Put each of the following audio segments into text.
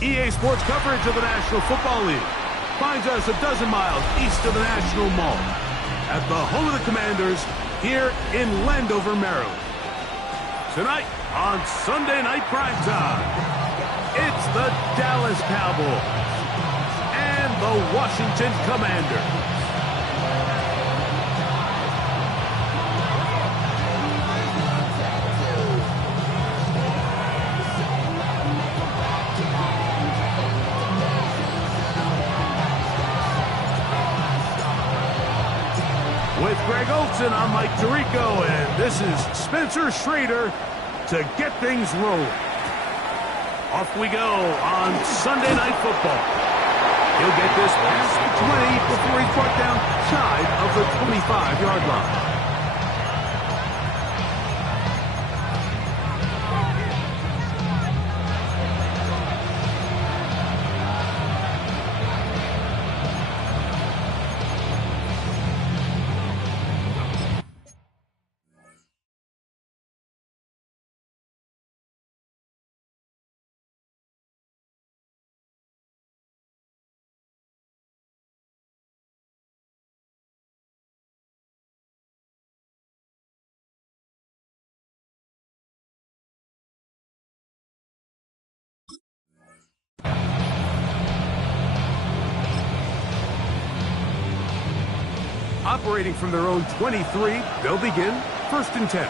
EA Sports coverage of the National Football League finds us a dozen miles east of the National Mall at the home of the Commanders here in Landover, Maryland. Tonight on Sunday Night Primetime, it's the Dallas Cowboys and the Washington Commanders. With Greg Olson, I'm Mike Tirico, and this is Spencer Schrader to get things rolling. Off we go on Sunday Night Football. He'll get this past the 20 before he's brought down shy of the 25-yard line. Operating from their own 23, they'll begin 1st and 10.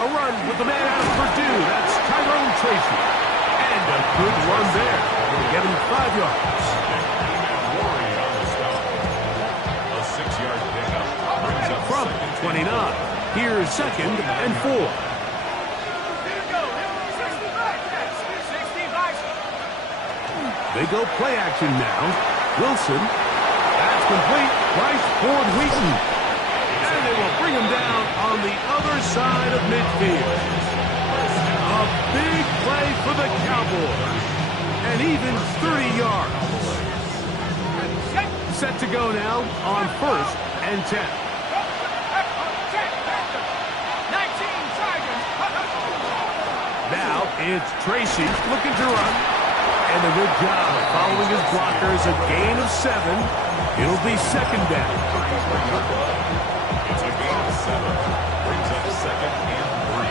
A run with the man out of Purdue. That's Tyrone Tracy. And a good run there. Will get him 5 yards. A 6-yard pickup brings up From 29, here's 2nd and 4. They go play action now. Wilson. That's complete. Rice toward Wheaton. And they will bring him down on the other side of midfield. A big play for the Cowboys. And even 30 yards. Set to go now on 1st and 10. Now it's Tracy looking to run. And a good job following his blockers, a gain of 7. It'll be 2nd down. It's a gain of 7. Brings up 2nd and 3.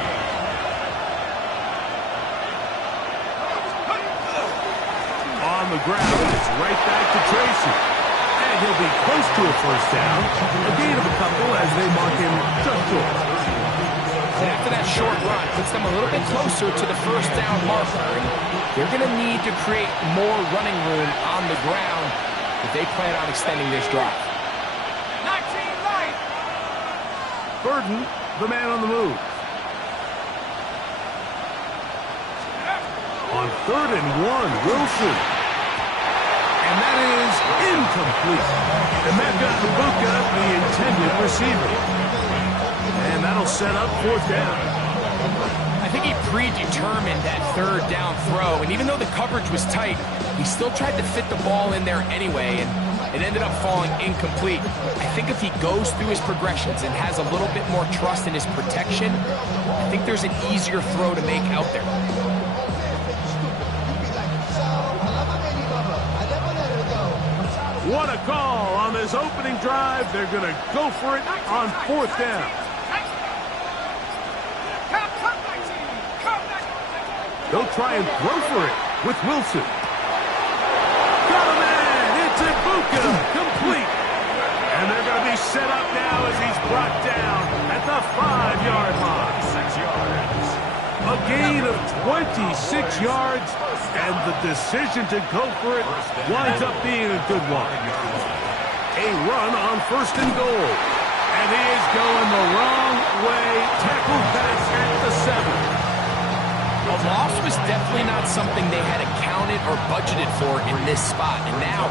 On the ground, it's right back to Tracy. And he'll be close to a 1st down. A gain of a couple as they mark him just short. And after that short run, puts them a little bit closer to the 1st down marker. They're going to need to create more running room on the ground if they plan on extending this drive. 19 right. Burden, the man on the move. On 3rd and 1, Wilson. And that is incomplete. And that got Ibuka the intended receiver. And that'll set up 4th down. I think he predetermined that 3rd down throw, and even though the coverage was tight, he still tried to fit the ball in there anyway, and it ended up falling incomplete. I think if he goes through his progressions and has a little bit more trust in his protection, I think there's an easier throw to make out there. What a call on this opening drive. They're going to go for it on 4th down. They'll try and throw for it with Wilson. Got a man! It's Ibuka! Complete! And they're going to be set up now as he's brought down at the 5-yard line. 6 yards. A gain of 26 yards, and the decision to go for it winds up being a good one. A run on 1st and goal. And he is going the wrong way. Tackled back at the 7. A loss was definitely not something they had accounted or budgeted for in this spot. And now,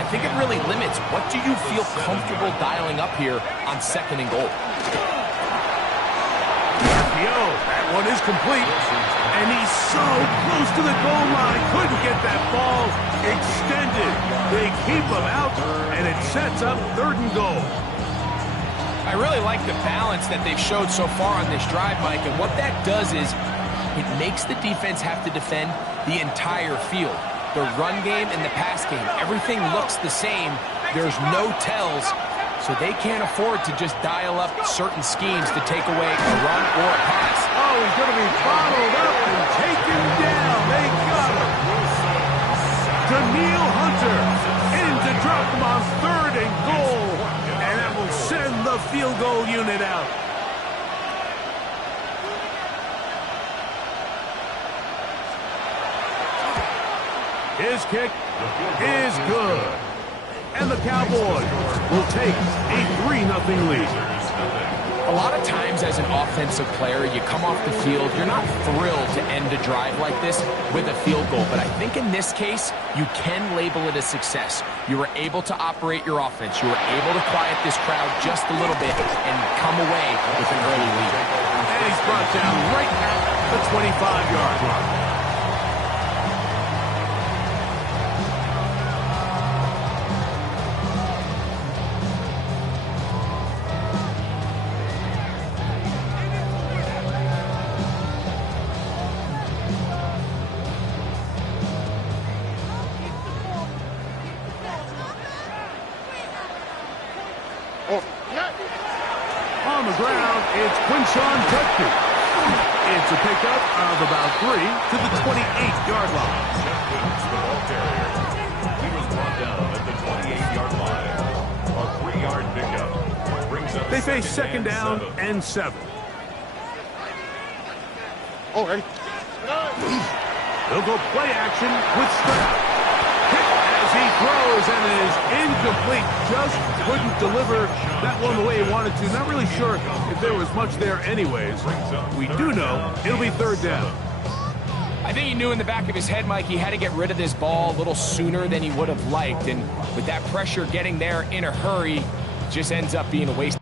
I think it really limits what do you feel comfortable dialing up here on 2nd and goal. RPO, that one is complete. And he's so close to the goal line, couldn't get that ball extended. They keep him out, and it sets up 3rd and goal. I really like the balance that they've showed so far on this drive, Mike, and what that does is it makes the defense have to defend the entire field. The run game and the pass game, everything looks the same. There's no tells, so they can't afford to just dial up certain schemes to take away a run or a pass. Oh, he's going to be bottled up and taken down. They got him. Daniil Hunter in to drop him on 3rd and goal, and that will send the field goal unit out. His kick is good. And the Cowboys will take a 3-0 lead. A lot of times as an offensive player, you come off the field, you're not thrilled to end a drive like this with a field goal. But I think in this case, you can label it a success. You were able to operate your offense. You were able to quiet this crowd just a little bit and come away with an early lead. And he's brought down right at the 25-yard line. On the ground, it's Quinshawn Tutke. It's a pickup of about 3 to the 28-yard line. The ball carrier. He was brought down at the 28-yard line. A 3-yard pickup brings up. They face 2nd down and 7. Okay. They'll go play action with Stroud. Hit as he throws and is incomplete. Just couldn't deliver that one the way he wanted to. Not really sure if there was much there anyways. We do know it'll be 3rd down. I think he knew in the back of his head, Mike, he had to get rid of this ball a little sooner than he would have liked. And with that pressure getting there in a hurry, it just ends up being a waste.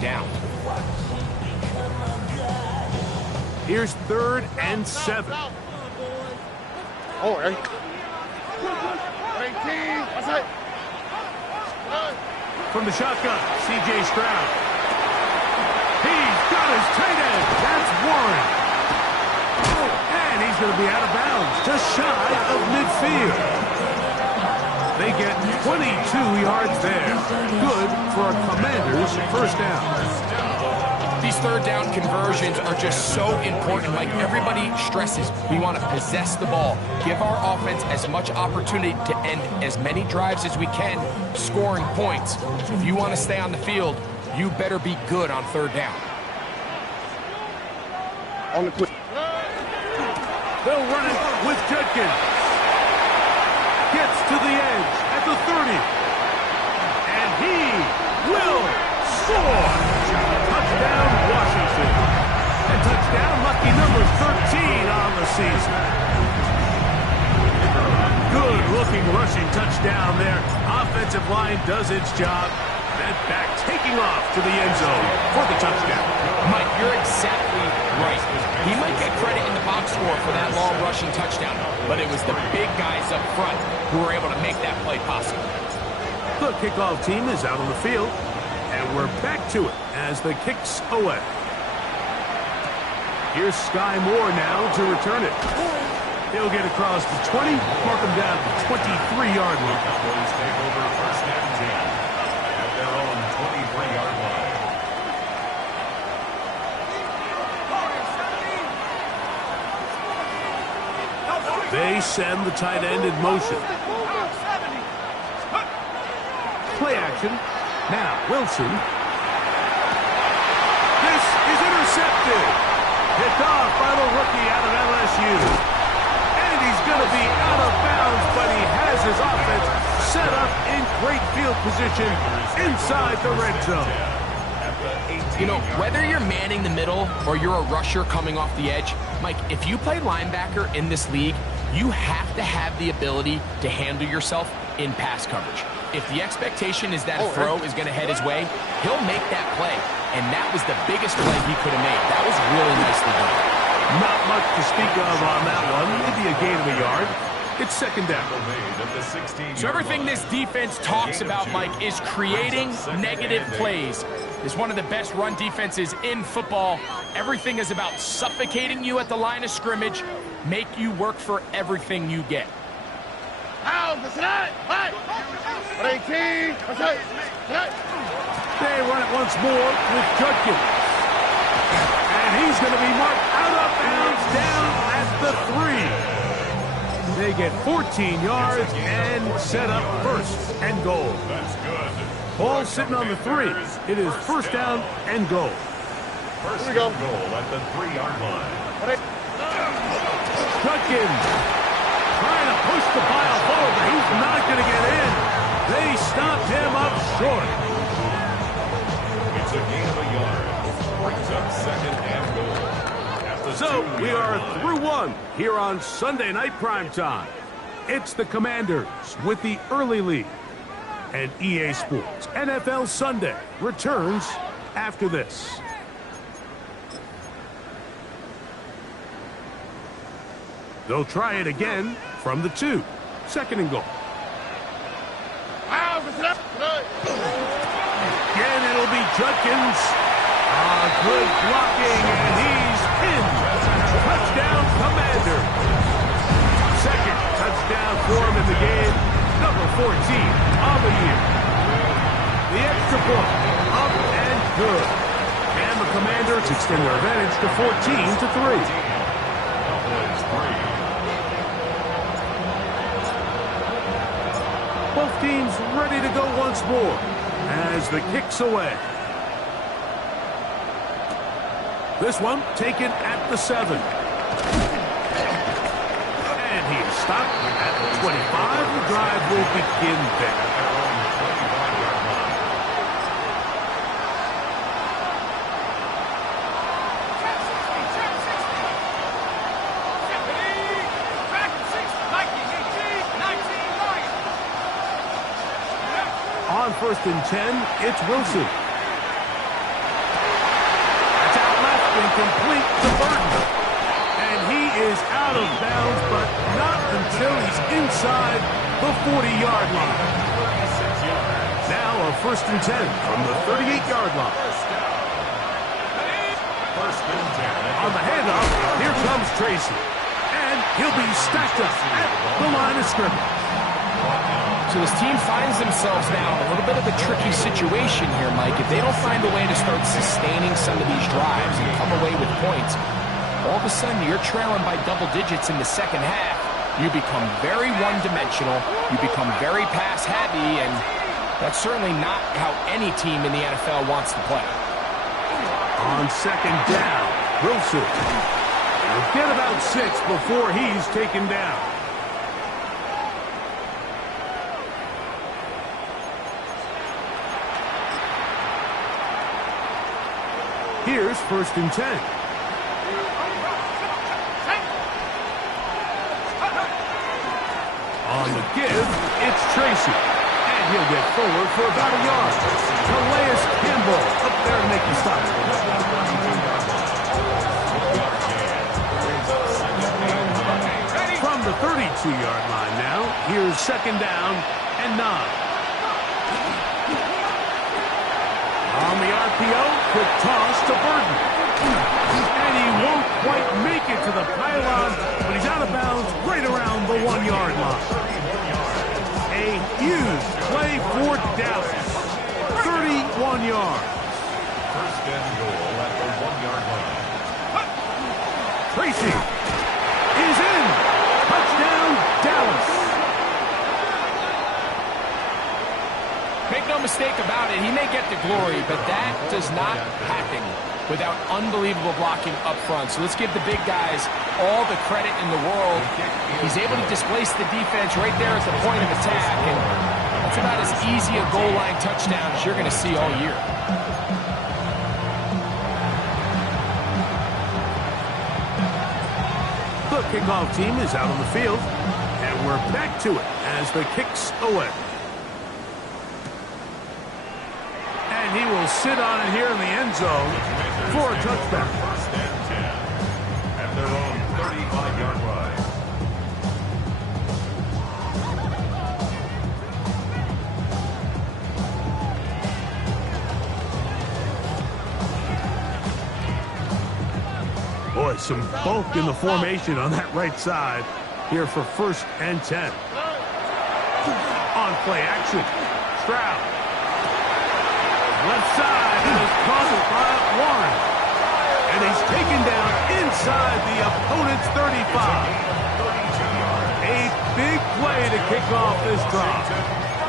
Down. Here's 3rd and 7. Oh, hey. 18. That's it. From the shotgun, C.J. Stroud. He's got his tight end. That's Warren. And he's going to be out of bounds, just shy of midfield. They get 22 yards there. Good for a Commanders' 1st down. These 3rd down conversions are just so important. Like everybody stresses, we want to possess the ball, give our offense as much opportunity to end as many drives as we can, scoring points. If you want to stay on the field, you better be good on 3rd down. On the quick. They'll run it with Judkins. Gets to the edge at the 30. And he will score. Touchdown, Washington. And touchdown, lucky number 13 on the season. Good-looking rushing touchdown there. Offensive line does its job. That back taking off to the end zone for the touchdown. Mike, you're exactly right. He might get credit in the box score for that long rushing touchdown, but it was the big guys up front who were able to make that play possible. The kickoff team is out on the field, and we're back to it as the kick's away. Here's Sky Moore now to return it. He'll get across the 20, mark him down to the 23-yard line. Cowboys take over 1st and 10 at their own 23-yard line. They send the tight end in motion. Play action. Now, Wilson. This is intercepted. Picked off by the rookie out of LSU. And he's going to be out of bounds, but he has his offense set up in great field position inside the red zone. You know, whether you're manning the middle or you're a rusher coming off the edge, Mike, if you play linebacker in this league, you have to have the ability to handle yourself in pass coverage. If the expectation is that a throw is going to head his way, he'll make that play. And that was the biggest play he could have made. That was really nicely done. Not much to speak of on that one. Maybe a gain of a yard. It's second down. So everything this defense talks about, Mike, is creating negative plays. It's one of the best run defenses in football. Everything is about suffocating you at the line of scrimmage, make you work for everything you get. They run it once more with Judkins. And he's going to be marked out of bounds down at the 3. They get 14 yards and set up first and goal. That's good. Ball sitting on the 3. It is first down and goal. First and goal at the 3-yard line. Judkins trying to push the pile forward, but he's not going to get in. They stopped him up short. It's a gain of a yard. Brings up second and goal. So we are through one here on Sunday Night Primetime. It's the Commanders with the early lead. And EA Sports NFL Sunday returns after this. They'll try it again from the 2. Second and goal. Again, it'll be Judkins. Good blocking, and he's pinned. Touchdown, Commanders. Second touchdown for him in the game. Number 14 on the year. The extra point, up and good. And the Commanders extend their advantage to 14-3. Both teams ready to go once more as the kick's away. This one taken at the 7. And he is stopped at the 25. The drive will begin there. On first and 10, it's Wilson. That's out left and complete to Burton. And he is out of bounds, but not until he's inside the 40-yard line. Now a first and 10 from the 38-yard line. First and 10. On the handoff, here comes Tracy. And he'll be stacked up at the line of scrimmage. So this team finds themselves now in a little bit of a tricky situation here, Mike. If they don't find a way to start sustaining some of these drives and come away with points, all of a sudden you're trailing by double digits in the second half. You become very one-dimensional. You become very pass-heavy, and that's certainly not how any team in the NFL wants to play. On second down, Wilson will get about 6 before he's taken down. Here's first and 10. On the give, it's Tracy. And he'll get forward for about a yard. Calais Campbell up there to make the stop. From the 32-yard line now, here's second down and 9. On the RPO, quick toss to Burton. And he won't quite make it to the pylon, but he's out of bounds right around the 1-yard line. A huge play for Dallas. 31 yards. First and goal at the 1-yard line. Tracy is in. Touchdown, Dallas. Make no mistake about it, he may get the glory, but that does not happen without unbelievable blocking up front. So let's give the big guys all the credit in the world. He's able to displace the defense right there at the point of attack, and that's about as easy a goal line touchdown as you're going to see all year. The kickoff team is out on the field. And we're back to it as the kick's away. And he will sit on it here in the end zone for a touchback. First and 10 at their own 35-yard line. Boy, some bulk in the formation on that right side here for first and 10. On play action, Stroud. Left side is caught by Warren. And he's taken down inside the opponent's 35. A big play to kick off this drive.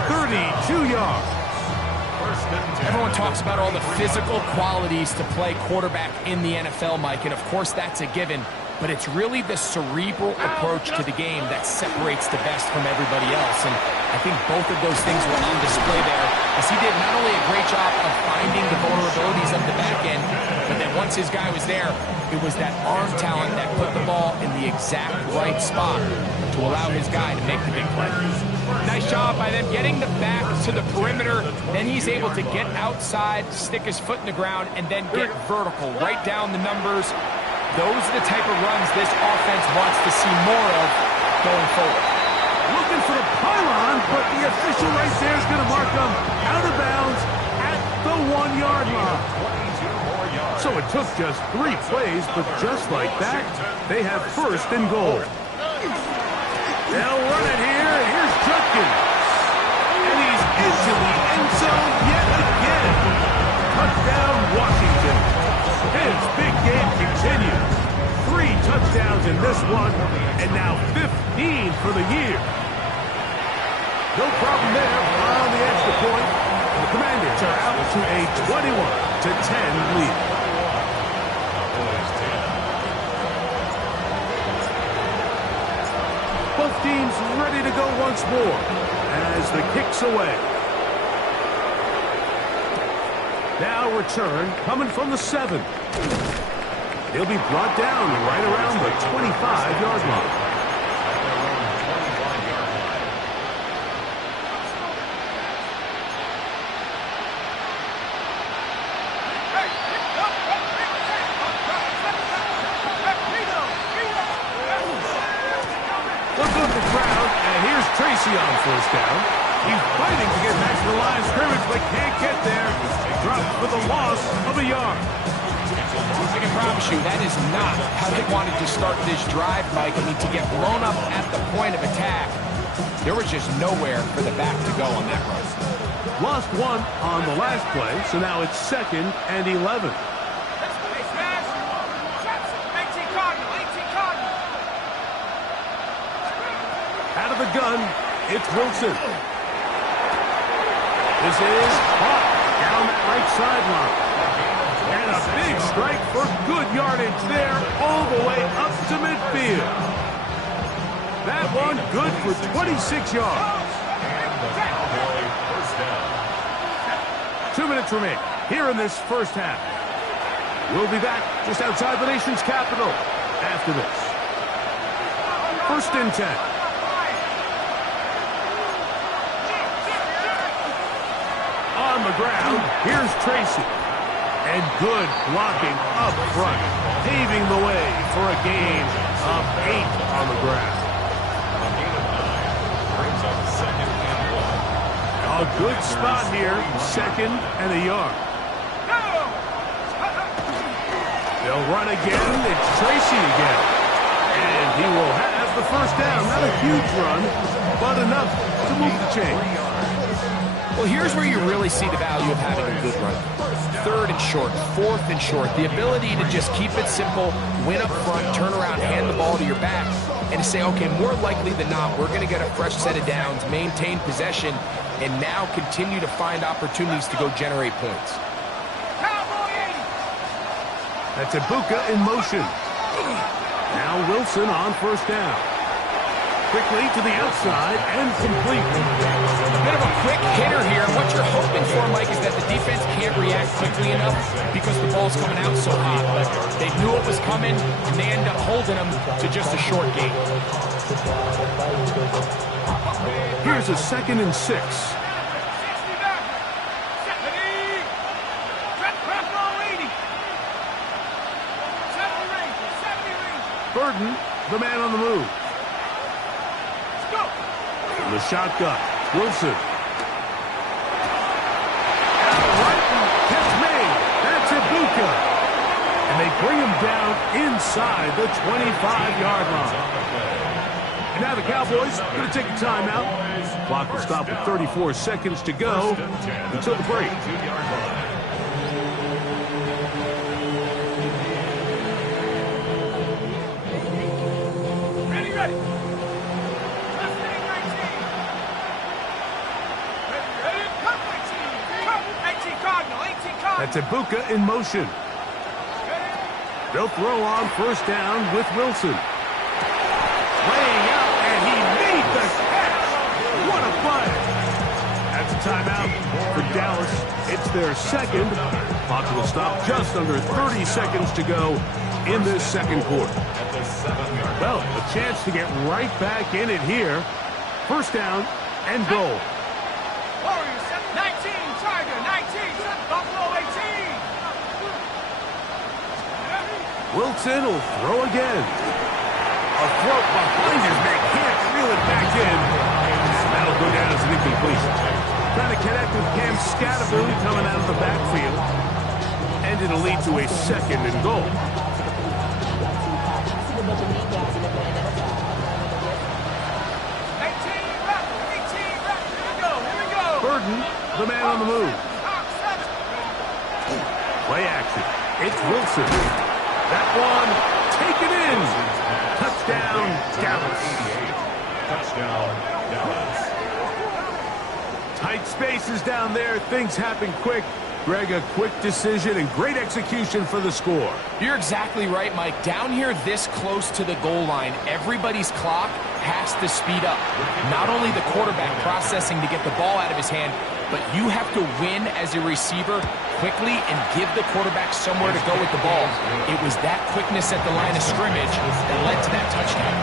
32 yards. Everyone talks about all the physical qualities to play quarterback in the NFL, Mike, and of course that's a given. But it's really the cerebral approach to the game that separates the best from everybody else. And I think both of those things were on display there, as he did not only a great job of finding the vulnerabilities of the back end, but then once his guy was there, it was that arm talent that put the ball in the exact right spot to allow his guy to make the big play. Nice job by them getting the back to the perimeter. Then he's able to get outside, stick his foot in the ground, and then get vertical, right down the numbers. Those are the type of runs this offense wants to see more of going forward. Looking for the pylon, but the official right there is going to mark them out of bounds at the 1-yard line. So it took just 3 plays, but just like that, they have first and goal. They'll run it here, and here's Judkins. And he's into the end zone yet again. Touchdown, Washington. His big game continues. 3 touchdowns in this one, and now 15 for the year. No problem there on the extra point. And the Commanders are out to a 21-10 lead. Both teams ready to go once more as the kick's away. Now return coming from the 7. He'll be brought down right around the 25-yard line. Look at the crowd, and here's Tracy on first down. He's fighting to get back to the line of scrimmage, but can't get there. Dropped for the loss of a yard. I can promise you that is not how they wanted to start this drive, Mike. I mean, to get blown up at the point of attack, there was just nowhere for the back to go on that run. Lost 1 on the last play, so now it's 2nd and 11. Out of the gun, it's Wilson. This is Hawk down that right sideline. And a big strike for good yardage there all the way up to midfield. That one good for 26 yards. 2 minutes remain here in this first half. We'll be back just outside the nation's capital after this. First and 10. On the ground, here's Tracy. And good blocking up front, paving the way for a gain of 8 on the ground. A good spot here, 2nd and a yard. They'll run again, it's Tracy again. And he will have the first down. Not a huge run, but enough to move the chain. Well, here's where you really see the value of having a good run. 3rd and short, 4th and short. The ability to just keep it simple, win up front, turn around, hand the ball to your back, and to say, okay, more likely than not, we're going to get a fresh set of downs, maintain possession, and now continue to find opportunities to go generate points. That's Ibuka in motion. Now Wilson on first down. quickly to the outside and complete. A bit of a quick hitter here. What you're hoping for, Mike, is that the defense can't react quickly enough because the ball's coming out so hot. But they knew it was coming, and they end up holding them to just a short gain. Here's a 2nd and 6. Burden, the man on the move. In the shotgun, Wilson. Catch made. That's Ibuka. And they bring him down inside the 25-yard line. And now the Cowboys are going to take a timeout. Clock will stop with 34 seconds to go until the break. That's Ibuka in motion. They'll throw on 1st down with Wilson. Laying out, and he made the catch. What a play. That's a timeout for Dallas. It's their 2nd. Clock will stop just under 30 seconds to go in this 2nd quarter. Well, a chance to get right back in it here. 1st down and goal. Warriors 19, Tiger 19, Buffalo 18. Wilson will throw again. A throw behind his man. Can't reel it back in. That'll go down as an incompletion. Trying to connect with Cam Scatterboom coming out of the backfield. And it'll lead to a 2nd and goal. Burden, the man on the move. Play action. It's Wilson. That one, taken in. Touchdown, Dallas. Touchdown, Dallas. Tight spaces down there. Things happen quick. Greg, a quick decision and great execution for the score. You're exactly right, Mike. Down here this close to the goal line, everybody's clock has to speed up. Not only the quarterback processing to get the ball out of his hand, but you have to win as a receiver quickly and give the quarterback somewhere to go with the ball. It was that quickness at the line of scrimmage that led to that touchdown.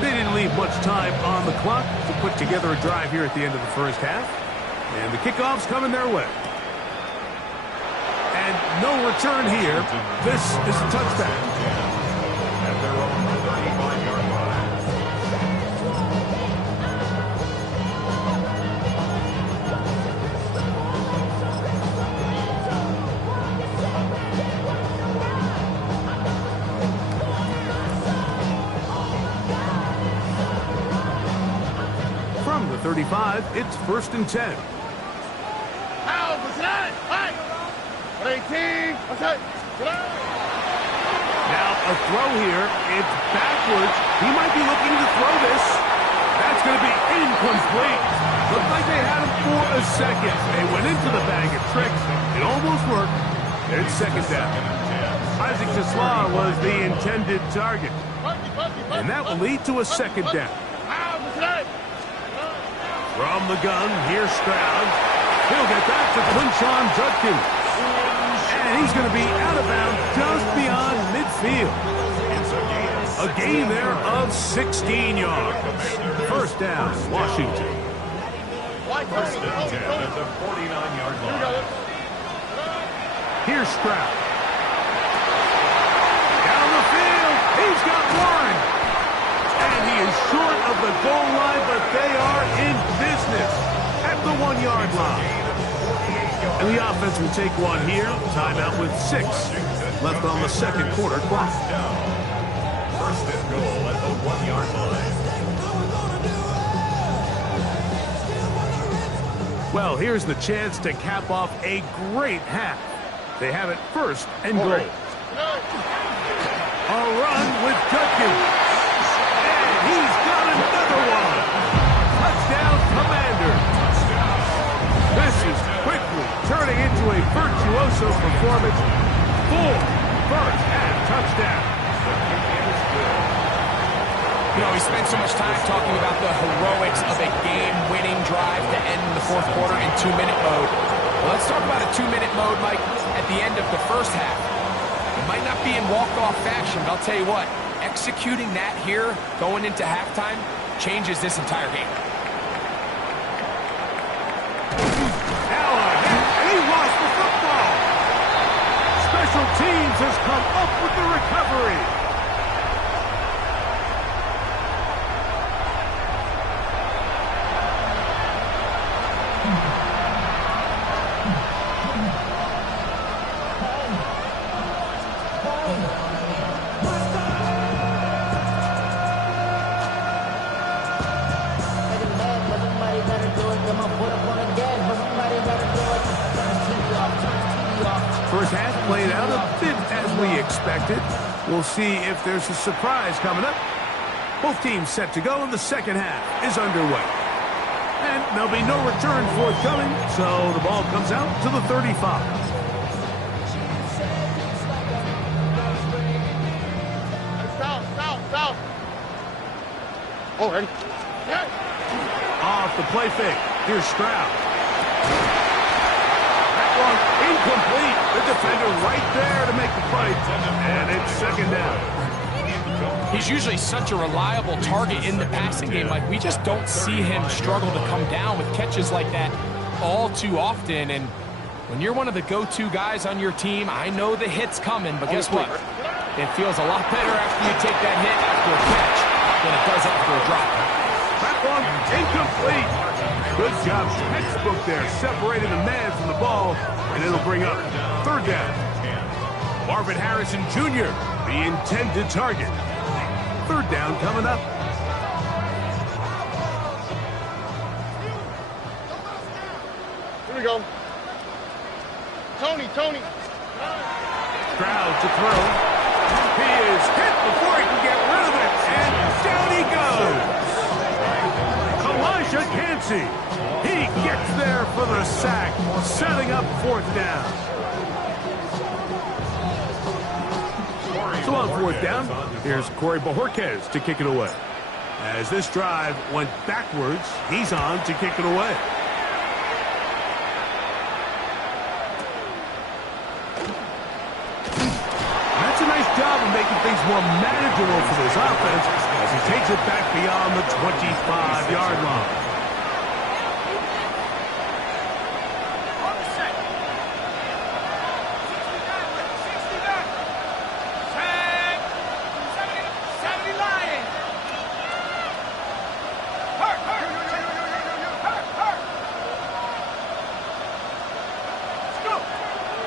They didn't leave much time on the clock to put together a drive here at the end of the 1st half. And the kickoff's coming their way. And no return here. This is a touchback. At their own 35-yard line. From the 35, it's 1st and 10. Now a throw here. It's backwards. He might be looking to throw this. That's going to be incomplete. Looked like they had him for a second. They went into the bag of tricks. It almost worked. It's 2nd down. Isaac Tesla was the intended target. And that will lead to a 2nd down. From the gun, here's Stroud. He'll get back to Quinshon Judkins. And he's going to be out of bounds just beyond midfield. A gain there of 16 yards. 1st down, Washington. 1st and 10 at the 49-yard line. Here's Stroud. Down the field. He's got one. And he is short of the goal line, but they are in business at the 1-yard line. And the offense will take one here. Timeout with 6 left on the 2nd quarter clock. 1st and goal at the 1-yard line. Well, here's the chance to cap off a great half. They have it 1st and goal. A run with Judkins. And he's got another one. Touchdown, Commanders. This is quickly turning into a virtuoso performance full first half touchdown. You know, we spent so much time talking about the heroics of a game-winning drive to end the fourth quarter in 2-minute mode. Well, let's talk about a 2-minute mode, Mike, at the end of the first half. It might not be in walk-off fashion, but I'll tell you what, executing that here going into halftime changes this entire game. Now a hit, and he lost the football. Special teams has come up with the recovery. First half played out a bit as we expected. We'll see if there's a surprise coming up. Both teams set to go, and the second half is underway. And there'll be no return forthcoming, so the ball comes out to the 35. Foul. Oh, ready? Off the play fake. Here's Stroud. That one incomplete. The defender right there to make the fight. And it's second down. He's usually such a reliable target in the passing game. Like, we just don't see him struggle to come down with catches like that all too often. And when you're one of the go-to guys on your team, I know the hit's coming, but guess what? It feels a lot better after you take that hit after a catch than it does after a drop. That one incomplete. Good job, textbook there, separating the man from the ball, and it'll bring up third down. Marvin Harrison Jr., the intended target. Third down coming up. Here we go. Tony. Stroud to throw. He is hit before he can get rid of it, and down he goes. Elijah Cansey. He gets there for the sack, setting up fourth down. So on fourth down, here's Corey Bojorquez to kick it away. As this drive went backwards, he's on to kick it away. That's a nice job of making things more manageable for this offense as he takes it back beyond the 25-yard line.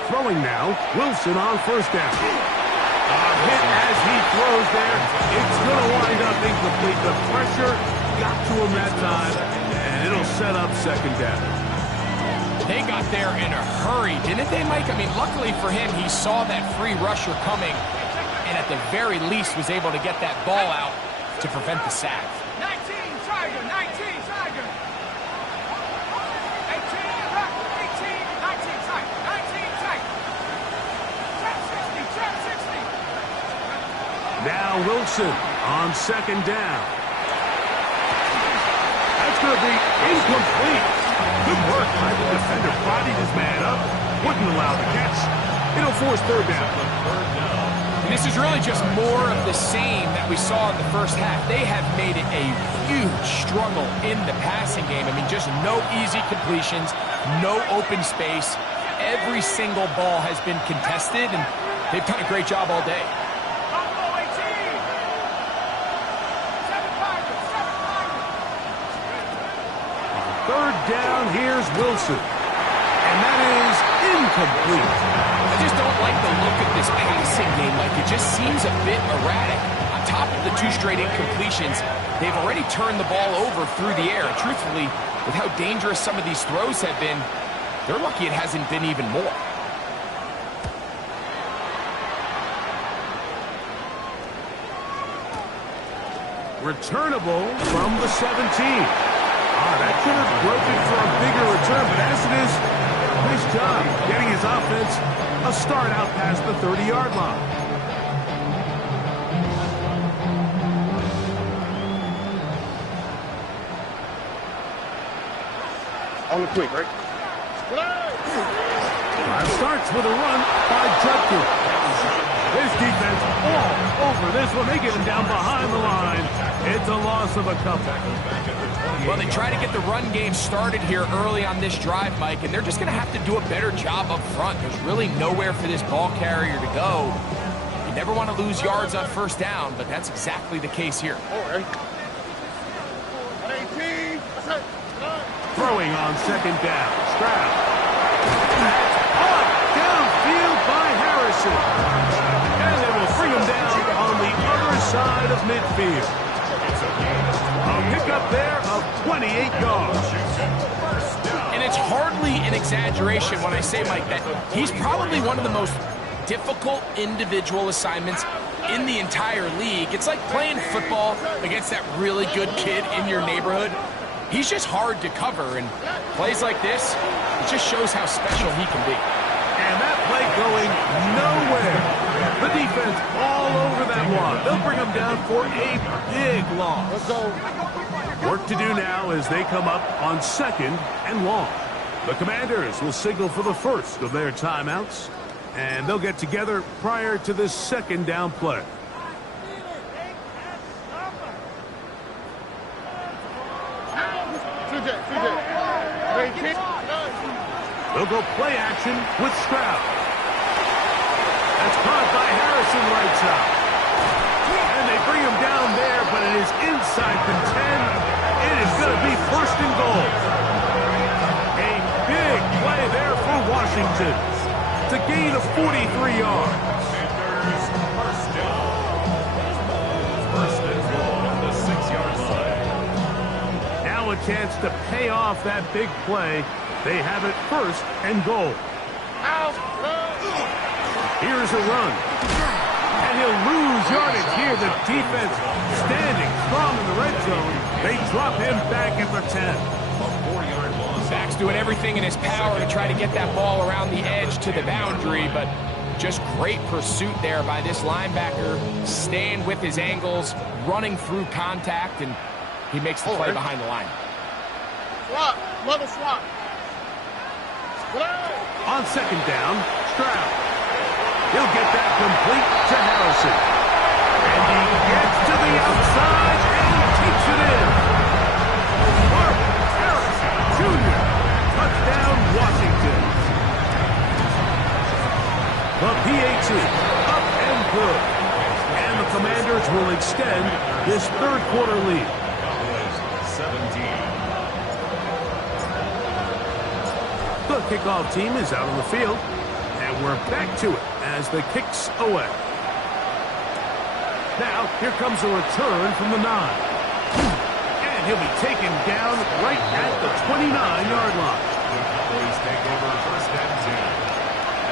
Throwing now, Wilson on first down. A hit as he throws there. It's going to wind up incomplete. The pressure got to him that time, and it'll set up second down. They got there in a hurry, didn't they, Mike? I mean, luckily for him, he saw that free rusher coming, and at the very least was able to get that ball out to prevent the sack. 19 Tiger. 19 Tiger. Now Wilson on second down. That's going to be incomplete. Good work by the defender. Bodied his man up. Wouldn't allow the catch. It'll force third down. And this is really just more of the same that we saw in the first half. They have made it a huge struggle in the passing game. I mean, just no easy completions, no open space. Every single ball has been contested, and they've done a great job all day. Third down, here's Wilson. And that is incomplete. I just don't like the look of this passing game. Like, it just seems a bit erratic. On top of the 2 straight incompletions, they've already turned the ball over through the air. And truthfully, with how dangerous some of these throws have been, they're lucky it hasn't been even more. Returnable from the 17. That could have broken for a bigger return, but as it is, nice job getting his offense a start out past the 30-yard line. On the quick, right? Drive starts with a run by Judkins. This defense all over this one. They get him down behind the line. It's a loss of a couple. Well, they try to get the run game started here early on this drive, Mike, and they're just going to have to do a better job up front. There's really nowhere for this ball carrier to go. You never want to lose yards on first down, but that's exactly the case here. Throwing on second down. Stroud. That's caught downfield by Harrison. And they will bring him down on the other side of midfield. A pickup there of 28 yards. And it's hardly an exaggeration when I say, Mike, that he's probably one of the most difficult individual assignments in the entire league. It's like playing football against that really good kid in your neighborhood. He's just hard to cover, and plays like this, it just shows how special he can be. And that play going nowhere. The defense all over that one. They'll bring him down for a big loss. Let's go. Work to do now as they come up on second and long. The Commanders will signal for the first of their timeouts, and they'll get together prior to this second down play. They'll go play action with Stroud. That's caught by Harrison right side. And they bring him down there, but it is inside the 10. It is going to be first and goal. A big play there for Washington. It's a gain of 43 yards. First down. First and goal on the 6-yard line. Now a chance to pay off that big play. They have it first and goal. Here's a run. And he'll lose yardage here. The defense standing strong in the red zone. They drop him back at the 10. A 4-yard loss. Zach's doing everything in his power to try to get that ball around the edge to the boundary, but just great pursuit there by this linebacker, staying with his angles, running through contact, and he makes the play behind the line. Swap. Level swap. On second down, Stroud. He'll get that complete to Harrison. And he gets to the outside and takes it in. Marvin Harrison Jr. Touchdown, Washington. The PAT up and good. And the Commanders will extend this third quarter lead. 17. The kickoff team is out on the field, and we're back to it as the kick's away. Now, here comes a return from the 9. And he'll be taken down right at the 29-yard line. The Cowboys take over first and 10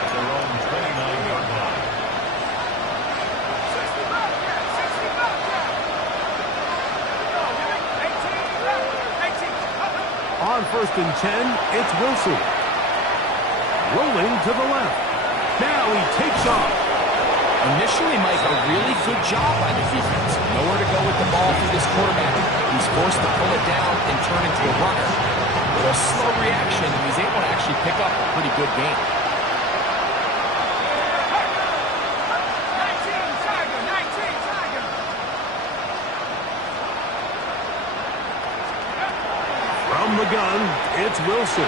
at their own 29-yard line. On first and 10, it's Wilson. Rolling to the left. Now he takes off. Initially, Mike, a really good job by the defense. Nowhere to go with the ball for this quarterback. He's forced to pull it down and turn into a runner. A little slow reaction, and he's able to actually pick up a pretty good game. From the gun, it's Wilson.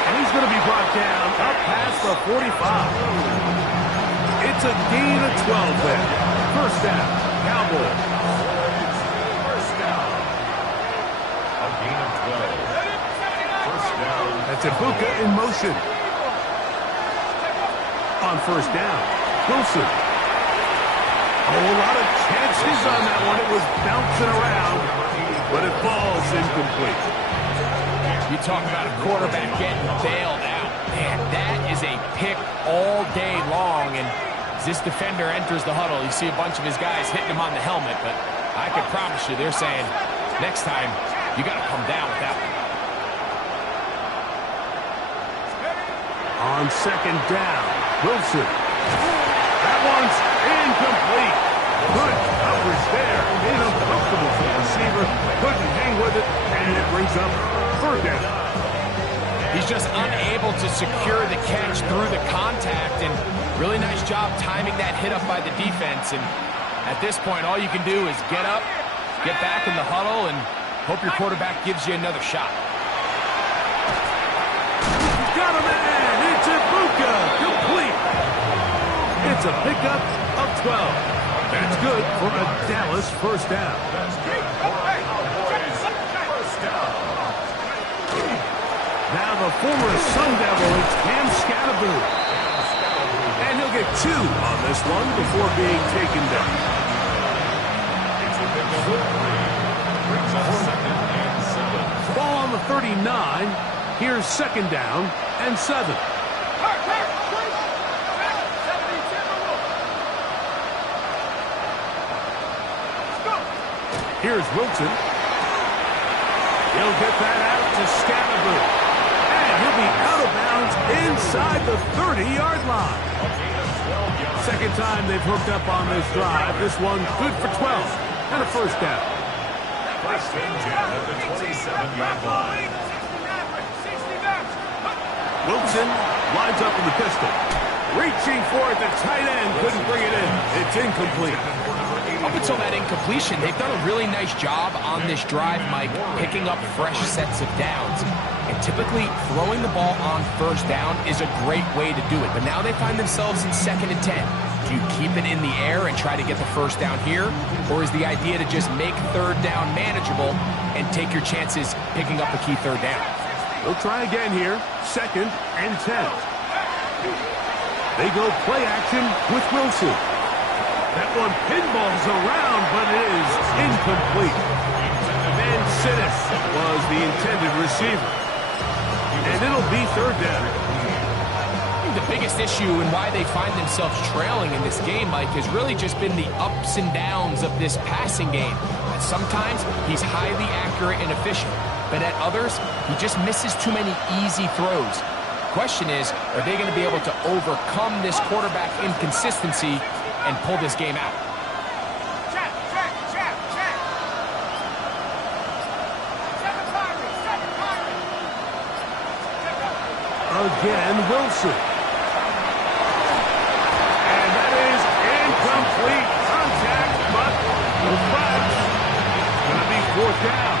And he's going to be brought down up past the 45. It's a gain of 12 there. First down, Cowboys. First down. A gain of 12. First down. That's Ibuka in motion. On first down, Wilson. A whole lot of chances on that one. It was bouncing around, but it falls incomplete. You talk about a quarterback getting bailed out. Man, that is a pick all day long. And as this defender enters the huddle, you see a bunch of his guys hitting him on the helmet. But I can promise you, they're saying, next time, you got to come down with that one. on second down. Wilson. That one's incomplete. Good coverage there. Made him comfortable for the receiver. Couldn't hang with it, and it brings up third down. He's just unable to secure the catch through the contact, and really nice job timing that hit up by the defense. And at this point, all you can do is get up, get back in the huddle, and hope your quarterback gives you another shot. Got him in! It's Ibuka! Complete! It's a pickup of 12. That's good for a Dallas first down. Now the former Sun Devil, it's Cam Scatterboo. And he'll get 2 on this one before being taken down. Ball on the 39. Here's second down and 7. Here's Wilson. He'll get that out to Scatterboo. And he'll be out of bounds inside the 30-yard line. Second time they've hooked up on this drive. This one good for 12 and a first down. First and 10 at the 27-yard line. Wilson lines up in the pistol. Reaching for it, the tight end couldn't bring it in. It's incomplete. Up until that incompletion, they've done a really nice job on this drive, Mike, picking up fresh sets of downs. And typically, throwing the ball on first down is a great way to do it. But now they find themselves in 2nd and 10. Do you keep it in the air and try to get the first down here? Or is the idea to just make third down manageable and take your chances picking up a key third down? We'll try again here. 2nd and 10. They go play action with Wilson. That one pinballs around, but it is incomplete. Van Sidis was the intended receiver. And it'll be third down. I think the biggest issue and why they find themselves trailing in this game, Mike, has really just been the ups and downs of this passing game. Sometimes he's highly accurate and efficient, but at others, he just misses too many easy throws. Question is, are they going to be able to overcome this quarterback inconsistency and pull this game out? Again, Wilson. And that is incomplete contact, but no flags. It's going to be fourth down.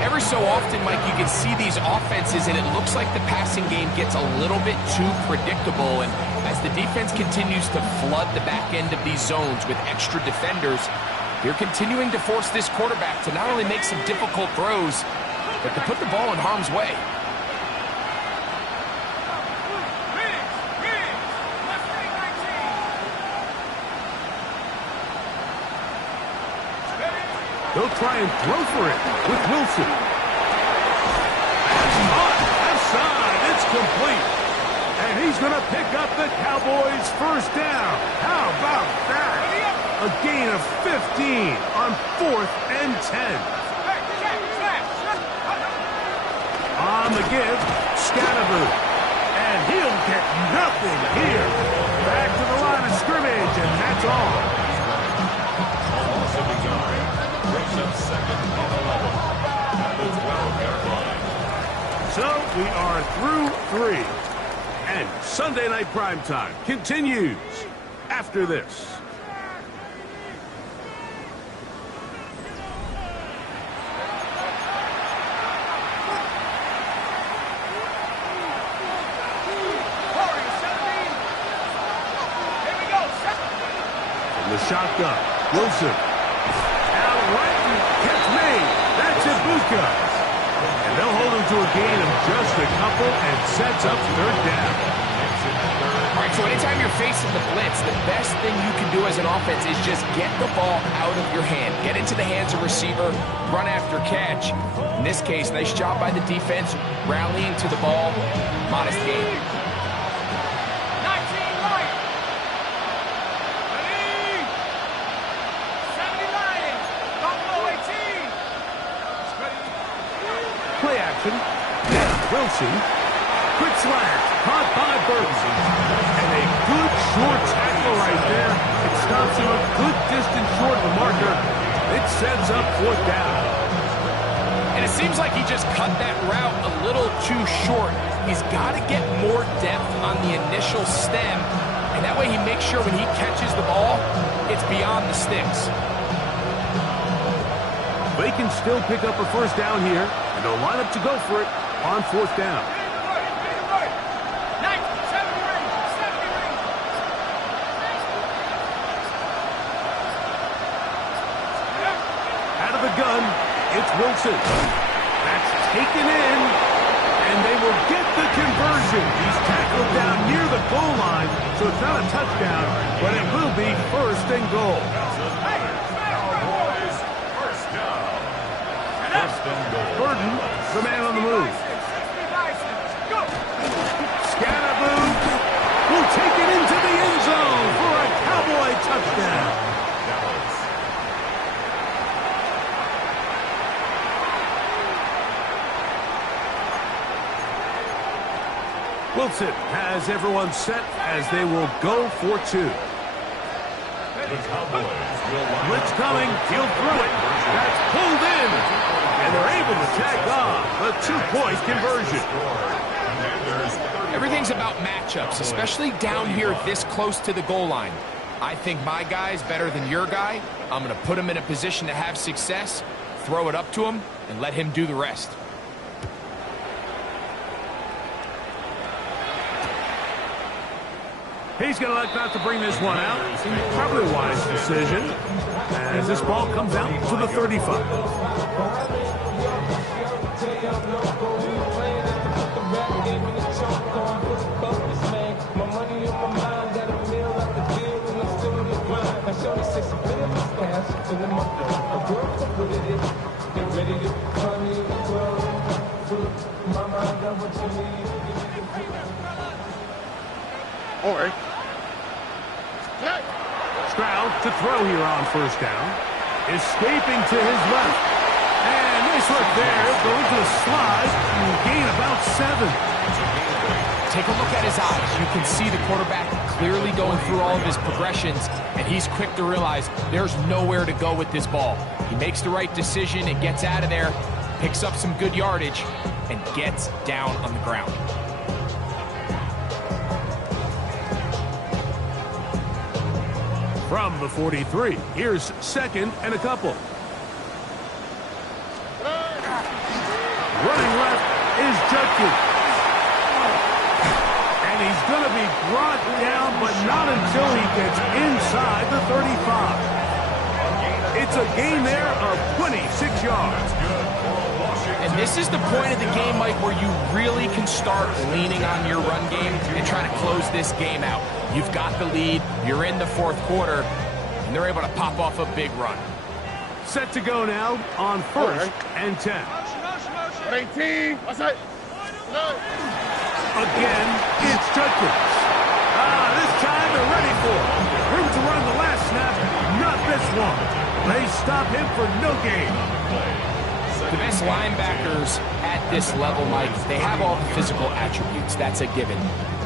Every so often, Mike, you can see these offenses, and it looks like the passing game gets a little bit too predictable. And as the defense continues to flood the back end of these zones with extra defenders, they're continuing to force this quarterback to not only make some difficult throws, but to put the ball in harm's way. They'll try and throw for it with Wilson. That's on left side. It's complete. And he's going to pick up the Cowboys' first down. How about that? A gain of 15 on 4th and 10. On the give, Scatterboo. And he'll get nothing here. Back to the line of scrimmage, and that's all. So we are through 3. And Sunday Night Primetime continues after this. From the shotgun, Wilson. Out right, catch made. That's Ibuka. And they'll hold him to a gain of just a couple and sets up third down. All right, so anytime you're facing the blitz, the best thing you can do as an offense is just get the ball out of your hand. Get into the hands of receiver, run after catch. In this case, nice job by the defense, rallying to the ball. Modest game. Play action. Wilson. Quick slant. caught by Burton. And a good short tackle right there. It stops him a good distance short of the marker. It sets up 4th down. And it seems like he just cut that route a little too short. He's got to get more depth on the initial stem. And that way he makes sure when he catches the ball, it's beyond the sticks. They can still pick up a 1st down here, and they'll line up to go for it on 4th down. Out of the gun, it's Wilson. That's taken in, and they will get the conversion. He's tackled down near the goal line, so it's not a touchdown, but it will be 1st and goal. Burton, the man on the move. Scatterboo will take it into the end zone for a Cowboy touchdown. Wilson has everyone set as they will go for 2. Blitz coming, he'll throw it. That's pulled in. And they're able to tack on a 2-point conversion. Everything's about matchups, especially down here this close to the goal line. I think my guy's better than your guy. I'm going to put him in a position to have success, throw it up to him, and let him do the rest. He's going to elect not to bring this one out. Probably a wise decision as this ball comes out to the 35. All right. Stroud to throw here on 1st down. Escaping to his left. And nice work there. Going to the slide. Gain about 7. Take a look at his eyes. You can see the quarterback clearly going through all of his progressions, and he's quick to realize there's nowhere to go with this ball. He makes the right decision and gets out of there, picks up some good yardage, and gets down on the ground. From the 43, here's 2nd and a couple. Running left is Judkins. And he's going to be brought down, but not until he gets inside the 35. It's a gain there of 26 yards. And this is the point of the game, Mike, where you really can start leaning on your run game and trying to close this game out. You've got the lead, you're in the 4th quarter, and they're able to pop off a big run. Set to go now on 1st and 10. 18. What's that? Again, it's Judkins. This time they're ready for it. Room to run the last snap, not this one. They stop him for no gain. The best linebackers at this level, Mike, they have all the physical attributes. That's a given.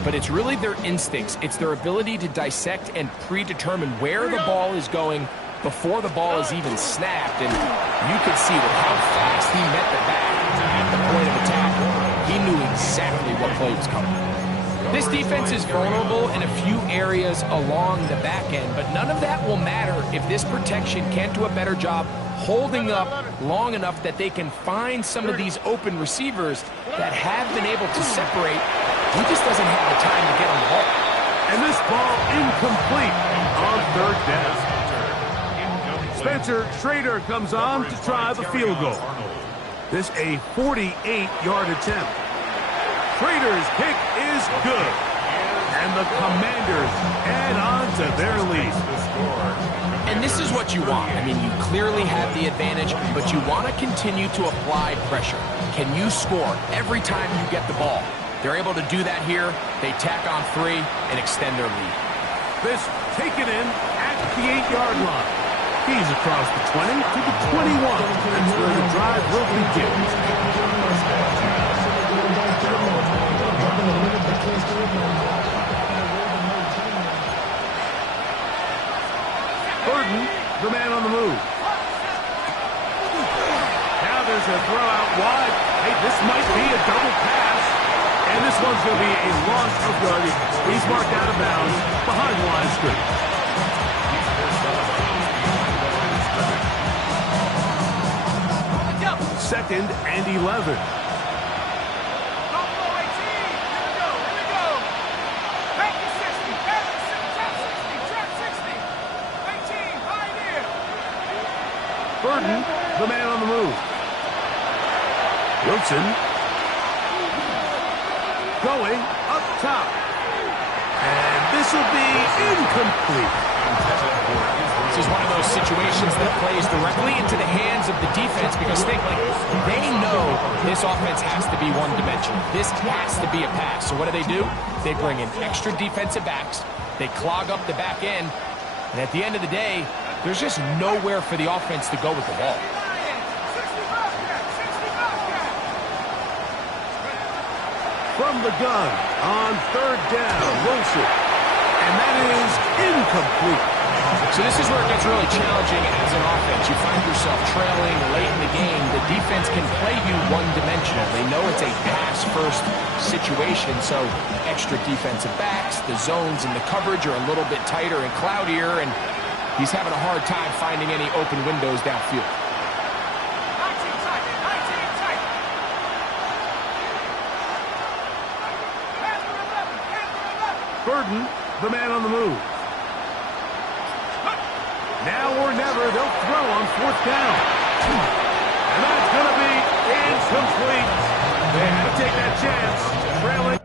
But it's really their instincts. It's their ability to dissect and predetermine where the ball is going before the ball is even snapped. And you can see with how fast he met the back at the point of attack, he knew exactly what play was coming. This defense is vulnerable in a few areas along the back end, but none of that will matter if this protection can't do a better job holding up long enough that they can find some of these open receivers that have been able to separate. He just doesn't have the time to get on the ball. And this ball incomplete on 3rd down. Spencer Schrader comes on to try the field goal. This a 48-yard attempt. Schrader's kick is good. And the Commanders add on to their lead. And this is what you want. I mean, you clearly have the advantage, but you want to continue to apply pressure. Can you score every time you get the ball? They're able to do that here. They tack on 3 and extend their lead. This taken in at the 8-yard line. He's across the 20 to the 21. That's where the drive will begin. Burton, the man on the move. Now there's a throw out wide. Hey, this might be a double pass. And this one's going to be a loss of yardage. He's marked out of bounds behind the line of scrimmage. Second and 11. Buffalo 18. Here we go. Back to 60. Back to 60. Trap 60. 18. Pioneer. Burton, the man on the move. Wilson. Going up top. And this will be incomplete. This is one of those situations that plays directly into the hands of the defense because they know this offense has to be one-dimensional. This has to be a pass. So what do? They bring in extra defensive backs. They clog up the back end. And at the end of the day, there's just nowhere for the offense to go with the ball. From the gun on third down, Wilson. And that is incomplete. So this is where it gets really challenging as an offense. You find yourself trailing late in the game. The defense can play you one-dimensional. They know it's a pass-first situation, so extra defensive backs, the zones and the coverage are a little bit tighter and cloudier, and he's having a hard time finding any open windows downfield. 19 tight. 19 tight. Burton, the man on the move. Now or never, they'll throw on fourth down. And that's going to be incomplete. They had to take that chance. Trailing.